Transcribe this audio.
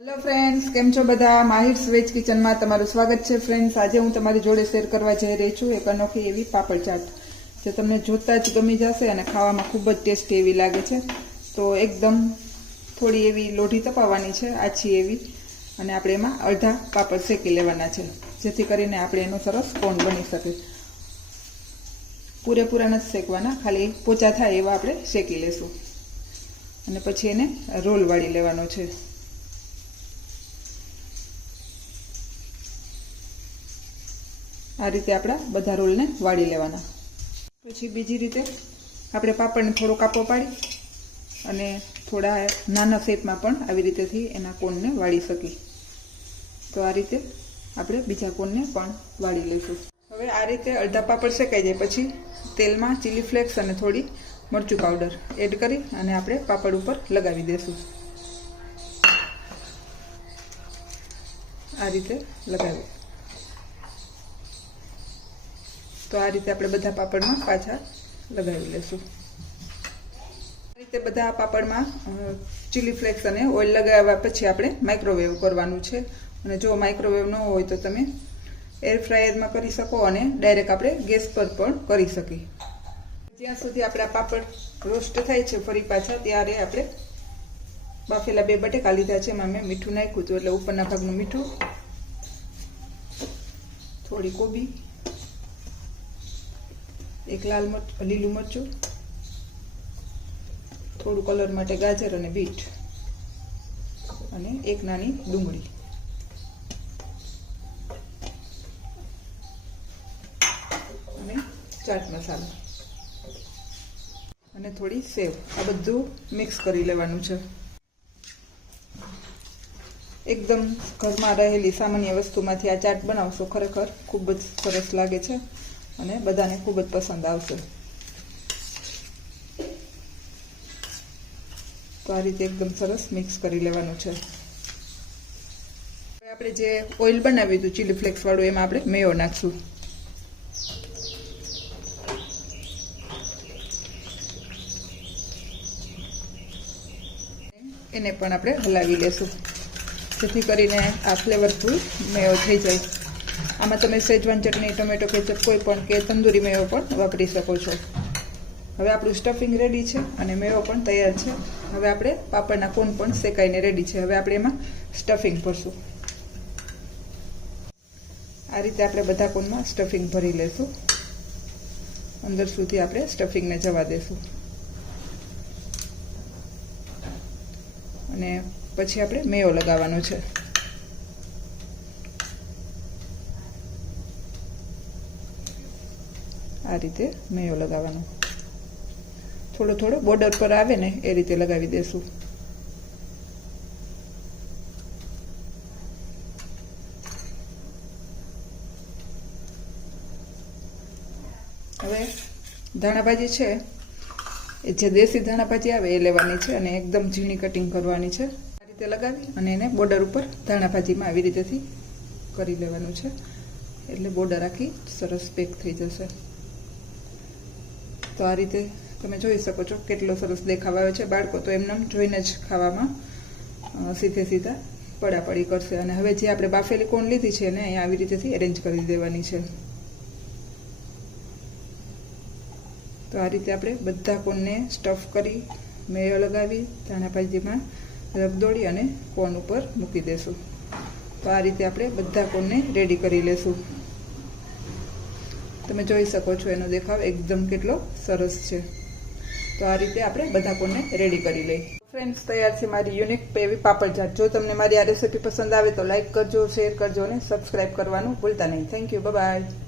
Hello friends, કેમ છો બધા? માહિર વેજ કિચનમાં તમારું સ્વાગત છે. ફ્રેન્ડ્સ, આજે હું તમારી જોડે શેર કરવા જઈ રહી છું એક અનોખી એવી પાપડ ચાટ, જે તમને જોતા જ ગમી જશે અને ખાવામાં ખૂબ જ ટેસ્ટી એવી લાગે છે. તો એકદમ થોડી એવી લોઢી તપાવવાની છે, આછી એવી, અને આપણે એમાં અડધા પાપડ શેકી લેવાના છે, જેથી કરીને આપણે એનો સરસ કોણ બની શકે. પૂરેપૂરા નથી શેકવાના, ખાલી પોચા થાય એવા આપણે શેકી લેશું અને પછી એને રોલ વાળી લેવાનો છે. આ રીતે આપણા બધા રોલને વાળી લેવાના. પછી બીજી રીતે આપણે પાપડને થોડો કાપો પાડી અને થોડા નાના શેપમાં પણ આવી રીતેથી એના કોણને વાળી શકીએ. તો આ રીતે આપણે બીજા કોણને પણ વાળી લઈશું. હવે આ રીતે અડધા પાપડ શેકાઈ જાય પછી તેલમાં ચીલી ફ્લેક્સ અને થોડી મરચું પાવડર એડ કરી અને આપણે પાપડ ઉપર લગાવી દઈશું. આ રીતે લગાવી. તો આ રીતે આપણે બધા પાપડમાં પાછા લગાવી લેશું. આ રીતે બધા પાપડમાં ચીલી ફ્લેક્સ અને ઓઇલ લગાવ્યા પછી આપણે માઇક્રોવેવ કરવાનું છે. અને જો માઇક્રોવેવ ન હોય તો તમે એર ફ્રાયરમાં કરી શકો અને ડાયરેક્ટ આપણે ગેસ પર પણ કરી શકીએ. જ્યાં સુધી આપણા પાપડ રોસ્ટ થાય છે ફરી પાછા, ત્યારે આપણે બાફેલા 2 બટેકા લીધા છે. એમાં મેં મીઠું નાખ્યું હતું, એટલે ઉપરના ભાગનું મીઠું, થોડી કોબી, એક લીલું મરચું, થોડું કલર માટે ગાજર અને બીટ, અને એક નાની ડુંગળી, અને ચાટ મસાલો અને થોડી સેવ. આ બધું મિક્સ કરી લેવાનું છે. એકદમ ઘરમાં રહેલી સામાન્ય વસ્તુમાંથી આ ચાટ બનાવશો, ખરેખર ખૂબ જ સરસ લાગે છે અને બધાને ખૂબ જ પસંદ આવશે. તો આ રીતે એકદમ સરસ મિક્સ કરી લેવાનું છે. હવે આપણે જે ઓઇલ બનાવ્યું હતું ચીલી ફ્લેક્સ વાળું, એમાં આપણે મેયો નાખશું. એને પણ આપણે હલાવી લેશું, જેથી કરીને આ ફ્લેવરફુલ મેયો થઈ જાય. આમાં તમે સેજવાન ચટણી, ટોમેટો કેચપ કોઈ પણ કે તંદૂરી મેવો પણ વાપરી શકો છો. હવે આપણું સ્ટફિંગ રેડી છે અને મેવો પણ તૈયાર છે. હવે આપણે પાપડના કોણ પણ શેકાઈને રેડી છે. હવે આપણે એમાં સ્ટફિંગ ભરશું. આ રીતે આપણે બધા કોણમાં સ્ટફિંગ ભરી લેશું. અંદર સુધી આપણે સ્ટફિંગને જવા દેશું અને પછી આપણે મેવો લગાવવાનો છે. આ રીતે મેયો લગાવવાનો, થોડો થોડો બોર્ડર પર આવે ને એ રીતે લગાવી દેશું. હવે ધાણાભાજી છે, એ જે દેશી ધાણાભાજી આવે એ લેવાની છે અને એકદમ ઝીણી કટિંગ કરવાની છે. આ રીતે લગાવી અને એને બોર્ડર ઉપર ધાણાભાજીમાં આવી રીતેથી કરી લેવાનું છે, એટલે બોર્ડર આખી સરસ પેક થઈ જશે. તો આ રીતે તમે જોઈ શકો છો કેટલો સરસ દેખાવ આવે છે. બાળકો તો એમને જોઈને જ ખાવામાં સીધે સીધા પડાપડી કરશે. અને હવે જે આપણે બાફેલી કોણ લીધી છે એને અહીંયા આવી રીતેથી એરેન્જ કરી દેવાની છે. તો આ રીતે આપણે બધા કોણને સ્ટફ કરી, મેયો લગાવી, ધાણાભાજીમાં રગદોળી અને કોણ ઉપર મૂકી દેશું. તો આ રીતે આપણે બધા કોણને રેડી કરી લેશું. તમે જોઈ શકો છો એનો દેખાવ એકદમ કેટલો સરસ છે. તો આ રીતે આપણે બધા કોણને રેડી કરી લઈએ. ફ્રેન્ડ્સ, તૈયાર છે મારી યુનિક એવી પાપડ ચાટ. જો તમને મારી આ રેસીપી પસંદ આવે તો લાઈક કરજો, શેર કરજો અને સબસ્ક્રાઈબ કરવાનું ભૂલતા નહીં. Thank you, bye bye.